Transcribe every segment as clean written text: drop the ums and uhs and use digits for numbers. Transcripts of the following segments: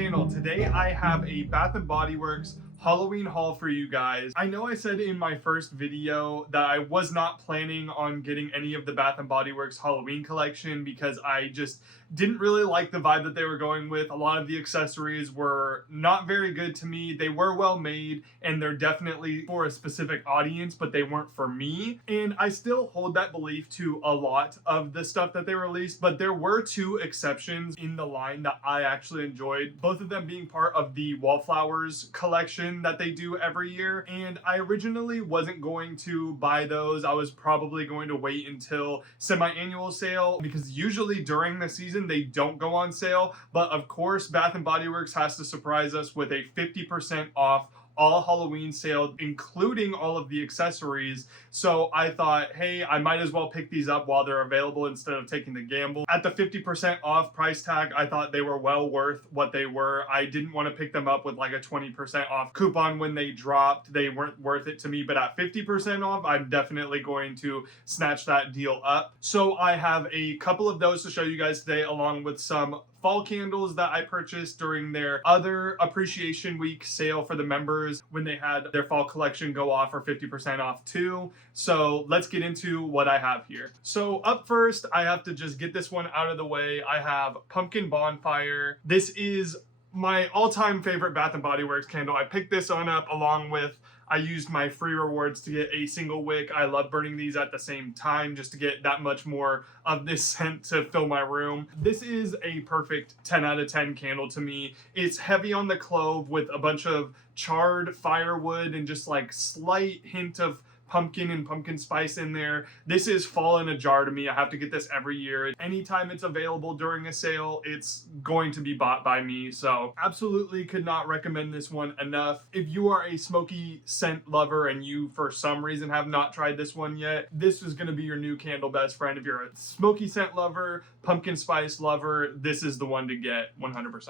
channel. Today I have a Bath and Body Works Halloween haul for you guys. I know I said in my first video that I was not planning on getting any of the Bath and Body Works Halloween collection because I just didn't really like the vibe that they were going with. A lot of the accessories were not very good to me. They were well made and they're definitely for a specific audience, but they weren't for me. And I still hold that belief to a lot of the stuff that they released, but there were two exceptions in the line that I actually enjoyed, both of them being part of the Wallflowers collection that they do every year. And I originally wasn't going to buy those. I was probably going to wait until semi-annual sale because usually during the season they don't go on sale. But of course, Bath and Body Works has to surprise us with a 50% off all Halloween sale, including all of the accessories. So I thought, hey, I might as well pick these up while they're available instead of taking the gamble. At the 50% off price tag, I thought they were well worth what they were. I didn't want to pick them up with like a 20% off coupon when they dropped. They weren't worth it to me, but at 50% off, I'm definitely going to snatch that deal up. So I have a couple of those to show you guys today, along with some fall candles that I purchased during their other Appreciation Week sale for the members when they had their fall collection go off for 50% off too. So let's get into what I have here. So up first, I have to just get this one out of the way. I have Pumpkin Bonfire. This is my all-time favorite Bath and Body Works candle. I picked this one up along with I used my free rewards to get a single wick. I love burning these at the same time just to get that much more of this scent to fill my room. This is a perfect 10 out of 10 candle to me. It's heavy on the clove with a bunch of charred firewood and just like slight hint of pumpkin and pumpkin spice in there. This is fall in a jar to me. I have to get this every year. Anytime it's available during a sale, it's going to be bought by me. So absolutely could not recommend this one enough. If you are a smoky scent lover and you for some reason have not tried this one yet, this is going to be your new candle best friend. If you're a smoky scent lover, pumpkin spice lover, this is the one to get 100%.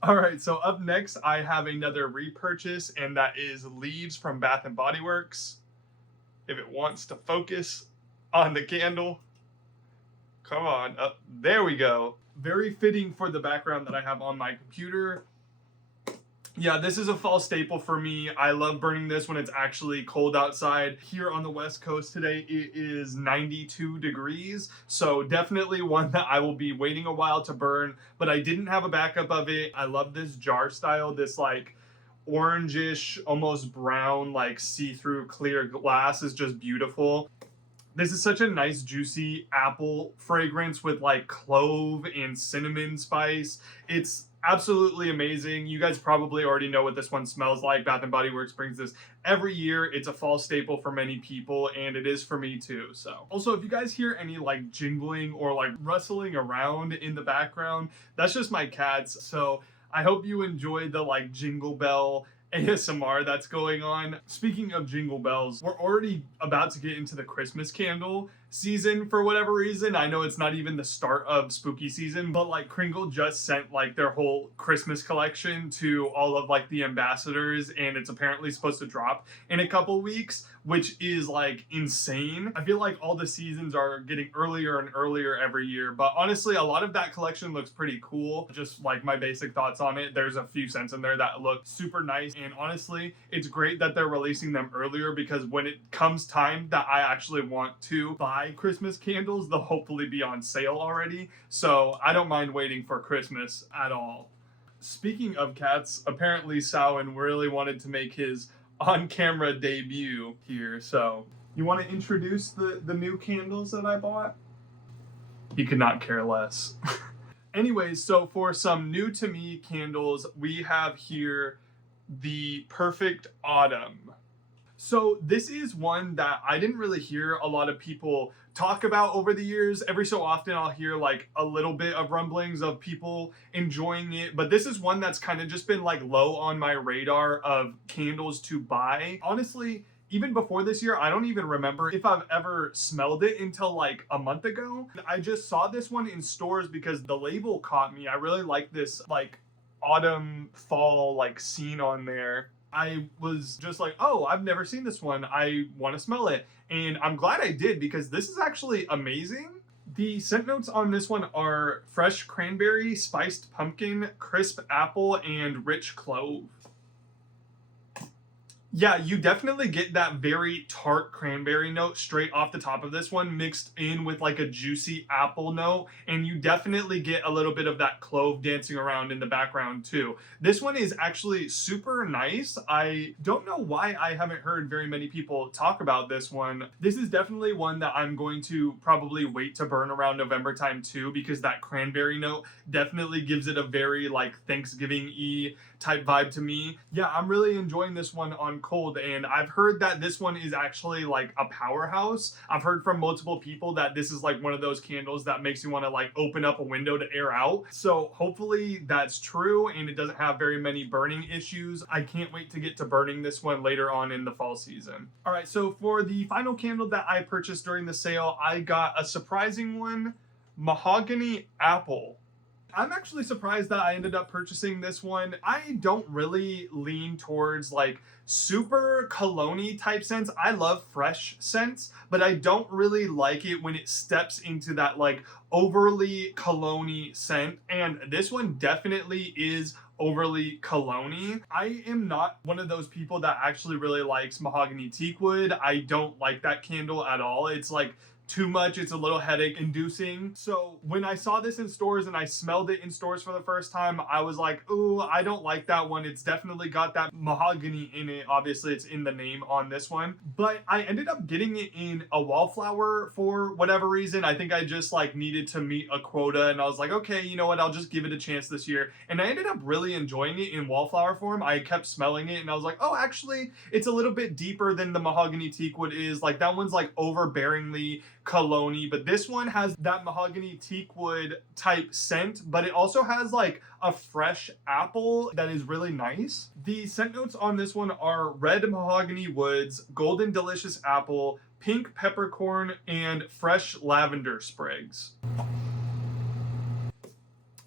All right, so up next, I have another repurchase, and that is Leaves from Bath and Body Works. If it wants to focus on the candle, come on, up, there we go. Very fitting for the background that I have on my computer. Yeah, this is a fall staple for me. I love burning this when it's actually cold outside. Here on the West Coast today, it is 92 degrees. So definitely one that I will be waiting a while to burn, but I didn't have a backup of it. I love this jar style, this like orangish, almost brown, like see-through clear glass is just beautiful. This is such a nice juicy apple fragrance with like clove and cinnamon spice. It's absolutely amazing. You guys probably already know what this one smells like. Bath and Body Works brings this every year. It's a fall staple for many people, and it is for me too. So also, if you guys hear any like jingling or like rustling around in the background, that's just my cats. So I hope you enjoyed the like jingle bell ASMR that's going on. Speaking of jingle bells, we're already about to get into the Christmas candle season for whatever reason. I know it's not even the start of spooky season, but like Kringle just sent like their whole Christmas collection to all of like the ambassadors, and it's apparently supposed to drop in a couple weeks, which is like insane. I feel like all the seasons are getting earlier and earlier every year, but honestly a lot of that collection looks pretty cool. Just like my basic thoughts on it, there's a few scents in there that look super nice, and honestly it's great that they're releasing them earlier because when it comes time that I actually want to buy Christmas candles, they'll hopefully be on sale already. So I don't mind waiting for Christmas at all. Speaking of cats, apparently Samhain really wanted to make his on-camera debut here. So you want to introduce the new candles that I bought? He could not care less. Anyways, so for some new to me candles, we have here the Perfect Autumn. So this is one that I didn't really hear a lot of people talk about over the years. Every so often I'll hear like a little bit of rumblings of people enjoying it, but this is one that's kind of just been like low on my radar of candles to buy. Honestly, even before this year, I don't even remember if I've ever smelled it until like a month ago. I just saw this one in stores because the label caught me. I really like this like autumn fall like scene on there. I was just like, oh, I've never seen this one. I want to smell it. And I'm glad I did because this is actually amazing. The scent notes on this one are fresh cranberry, spiced pumpkin, crisp apple, and rich clove. Yeah, you definitely get that very tart cranberry note straight off the top of this one, mixed in with like a juicy apple note, and you definitely get a little bit of that clove dancing around in the background too. This one is actually super nice. I don't know why I haven't heard very many people talk about this one. This is definitely one that I'm going to probably wait to burn around November time too, because that cranberry note definitely gives it a very like Thanksgiving-y type vibe to me. Yeah, I'm really enjoying this one on cold, and I've heard that this one is actually like a powerhouse. I've heard from multiple people that this is like one of those candles that makes you want to like open up a window to air out. So hopefully that's true and it doesn't have very many burning issues. I can't wait to get to burning this one later on in the fall season. All right, so for the final candle that I purchased during the sale, I got a surprising one, Mahogany Apple. I'm actually surprised that I ended up purchasing this one. I don't really lean towards like super cologne-y type scents. I love fresh scents, but I don't really like it when it steps into that like overly cologne-y scent. And this one definitely is overly cologne-y. I am not one of those people that actually really likes mahogany teakwood. I don't like that candle at all. It's like too much. It's a little headache inducing. So when I saw this in stores and I smelled it in stores for the first time, I was like, ooh, I don't like that one. It's definitely got that mahogany in it. Obviously it's in the name on this one, but I ended up getting it in a Wallflower for whatever reason. I think I just like needed to meet a quota and I was like, okay, you know what? I'll just give it a chance this year. And I ended up really enjoying it in Wallflower form. I kept smelling it and I was like, oh, actually it's a little bit deeper than the mahogany teakwood is. Like that one's like overbearingly cologne-y, but this one has that mahogany teakwood type scent, but it also has like a fresh apple that is really nice. The scent notes on this one are red mahogany woods, golden delicious apple, pink peppercorn, and fresh lavender sprigs.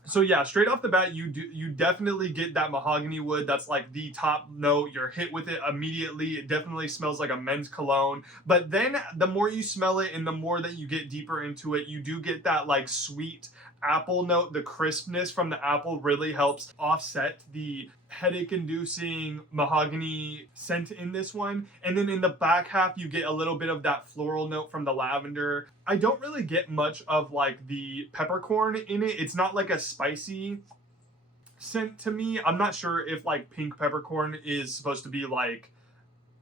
So yeah, straight off the bat, you definitely get that mahogany wood. That's like the top note. You're hit with it immediately. It definitely smells like a men's cologne. But then the more you smell it and the more that you get deeper into it, you do get that like sweet apple note. The crispness from the apple really helps offset the headache-inducing mahogany scent in this one. And then in the back half, you get a little bit of that floral note from the lavender. I don't really get much of like the peppercorn in it. It's not like a spicy scent to me. I'm not sure if like pink peppercorn is supposed to be like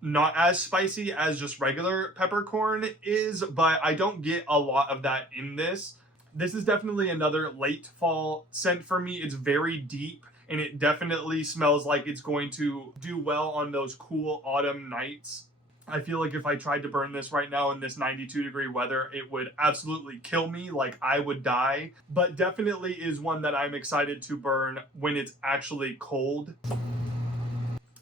not as spicy as just regular peppercorn is, but I don't get a lot of that in this. This is definitely another late fall scent for me. It's very deep and it definitely smells like it's going to do well on those cool autumn nights. I feel like if I tried to burn this right now in this 92-degree weather, it would absolutely kill me, like I would die. But definitely is one that I'm excited to burn when it's actually cold.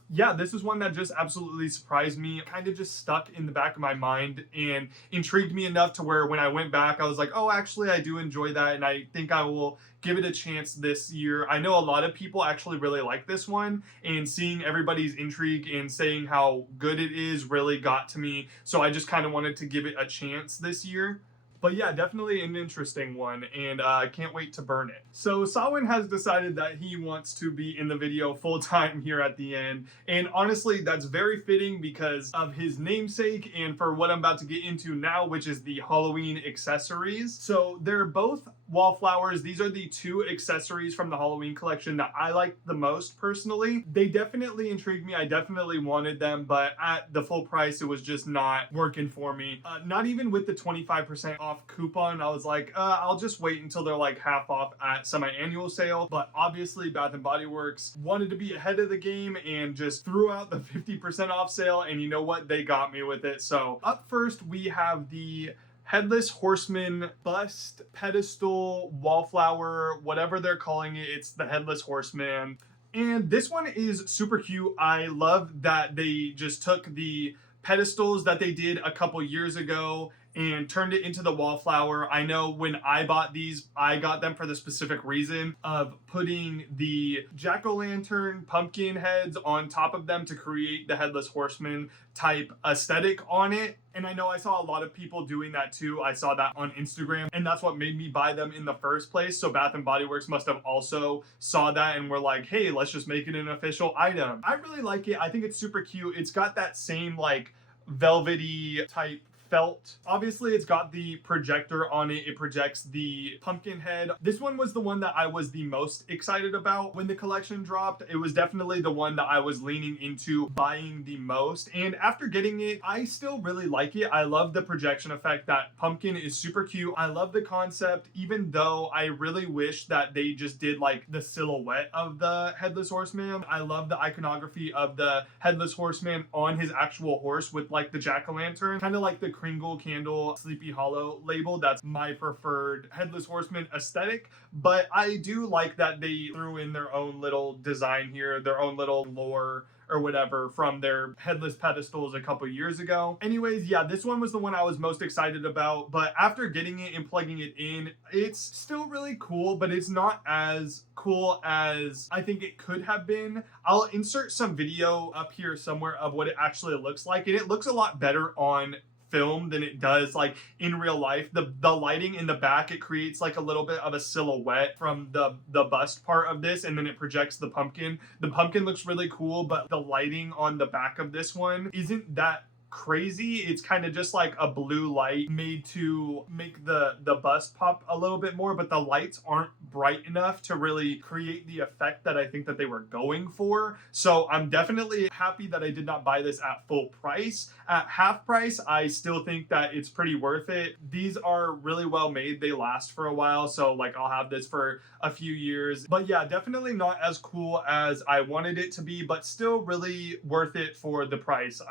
Yeah, this is one that just absolutely surprised me, kind of just stuck in the back of my mind and intrigued me enough to where when I went back, I was like, oh, actually, I do enjoy that, and I think I will give it a chance this year. I know a lot of people actually really like this one, and seeing everybody's intrigue and saying how good it is really got to me, so I just kind of wanted to give it a chance this year. But yeah, definitely an interesting one, and I can't wait to burn it. So Sawin has decided that he wants to be in the video full time here at the end, and honestly, that's very fitting because of his namesake and for what I'm about to get into now, which is the Halloween accessories. So they're both Wallflowers. These are the two accessories from the Halloween collection that I like the most personally. They definitely intrigued me. I definitely wanted them, but at the full price, it was just not working for me. Not even with the 25% off coupon. I was like, I'll just wait until they're like half off at semi-annual sale. But obviously Bath and Body Works wanted to be ahead of the game and just threw out the 50% off sale. And you know what? They got me with it. So up first, we have the Headless Horseman bust, pedestal, Wallflower, whatever they're calling it. It's the Headless Horseman. And this one is super cute. I love that they just took the pedestals that they did a couple years ago and turned it into the Wallflower. I know when I bought these, I got them for the specific reason of putting the jack-o'-lantern pumpkin heads on top of them to create the Headless Horseman type aesthetic on it. And I know I saw a lot of people doing that too. I saw that on Instagram, and that's what made me buy them in the first place. So Bath & Body Works must have also saw that and were like, hey, let's just make it an official item. I really like it. I think it's super cute. It's got that same like velvety type felt. Obviously, it's got the projector on it. It projects the pumpkin head. This one was the one that I was the most excited about when the collection dropped. It was definitely the one that I was leaning into buying the most. And after getting it, I still really like it. I love the projection effect. That pumpkin is super cute. I love the concept, even though I really wish that they just did like the silhouette of the Headless Horseman. I love the iconography of the Headless Horseman on his actual horse with like the jack-o'-lantern, kind of like the Kringle Candle Sleepy Hollow label. That's my preferred Headless Horseman aesthetic, but I do like that they threw in their own little design here, their own little lore or whatever from their headless pedestals a couple years ago. Anyways, yeah, this one was the one I was most excited about, but after getting it and plugging it in, it's still really cool, but it's not as cool as I think it could have been. I'll insert some video up here somewhere of what it actually looks like, and it looks a lot better on film than it does like in real life. The lighting in the back, it creates like a little bit of a silhouette from the bust part of this, and then it projects the pumpkin. The pumpkin looks really cool, but the lighting on the back of this one isn't that crazy. It's kind of just like a blue light made to make the bust pop a little bit more, but the lights aren't bright enough to really create the effect that I think that they were going for. So I'm definitely happy that I did not buy this at full price. At half price, I still think that it's pretty worth it. These are really well made. They last for a while, so like I'll have this for a few years. But yeah, definitely not as cool as I wanted it to be, but still really worth it for the price,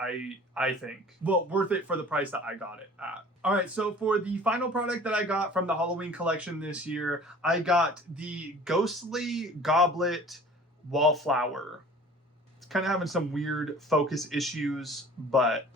I think. Well, worth it for the price that I got it at. All right, so for the final product that I got from the Halloween collection this year, I got the Ghostly Goblet Wallflower. It's kind of having some weird focus issues, but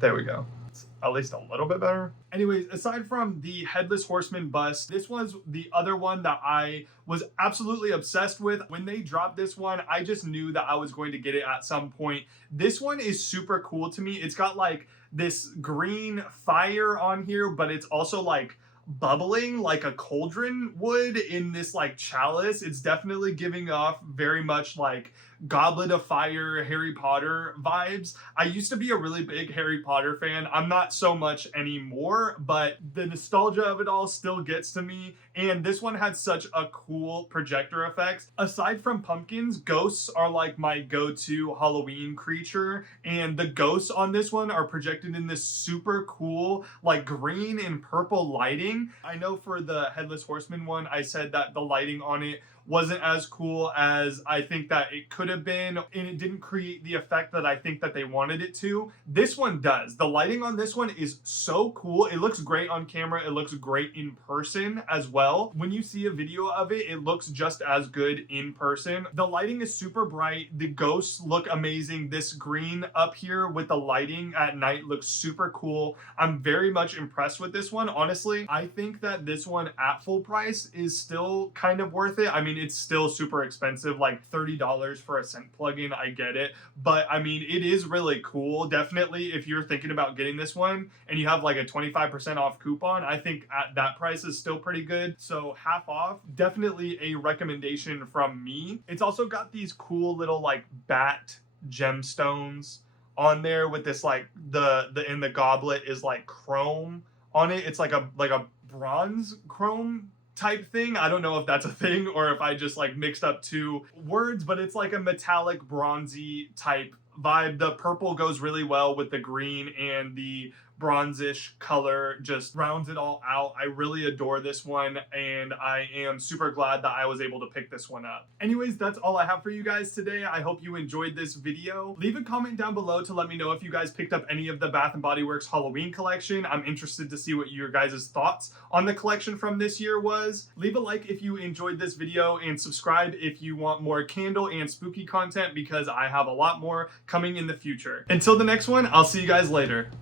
there we go. It's at least a little bit better. Anyways, aside from the Headless Horseman bust, this was the other one that I was absolutely obsessed with. When they dropped this one, I just knew that I was going to get it at some point. This one is super cool to me. It's got like this green fire on here, but it's also like bubbling like a cauldron would in this like chalice. It's definitely giving off very much like Goblet of Fire, Harry Potter vibes. I used to be a really big Harry Potter fan. I'm not so much anymore, but the nostalgia of it all still gets to me. And this one had such a cool projector effect. Aside from pumpkins, ghosts are like my go-to Halloween creature. And the ghosts on this one are projected in this super cool like green and purple lighting. I know for the Headless Horseman one, I said that the lighting on it wasn't as cool as I think that it could have been, and it didn't create the effect that I think that they wanted it to. This one does. The lighting on this one is so cool. It looks great on camera. It looks great in person as well. When you see a video of it, it looks just as good in person. The lighting is super bright. The ghosts look amazing. This green up here with the lighting at night looks super cool. I'm very much impressed with this one. Honestly, I think that this one at full price is still kind of worth it. I mean, it's still super expensive, like $30 for a scent plugin. I get it, but I mean, it is really cool. Definitely, if you're thinking about getting this one and you have like a 25% off coupon, I think at that price is still pretty good. So half off, definitely a recommendation from me. It's also got these cool little like bat gemstones on there with this like the in the goblet is like chrome on it. It's like a bronze chrome type thing. I don't know if that's a thing or if I just like mixed up two words, but it's like a metallic bronzy type vibe. The purple goes really well with the green, and the bronzish color just rounds it all out. I really adore this one, and I am super glad that I was able to pick this one up. Anyways, that's all I have for you guys today. I hope you enjoyed this video. Leave a comment down below to let me know if you guys picked up any of the Bath & Body Works Halloween collection. I'm interested to see what your guys' thoughts on the collection from this year was. Leave a like if you enjoyed this video, and subscribe if you want more candle and spooky content, because I have a lot more coming in the future. Until the next one, I'll see you guys later.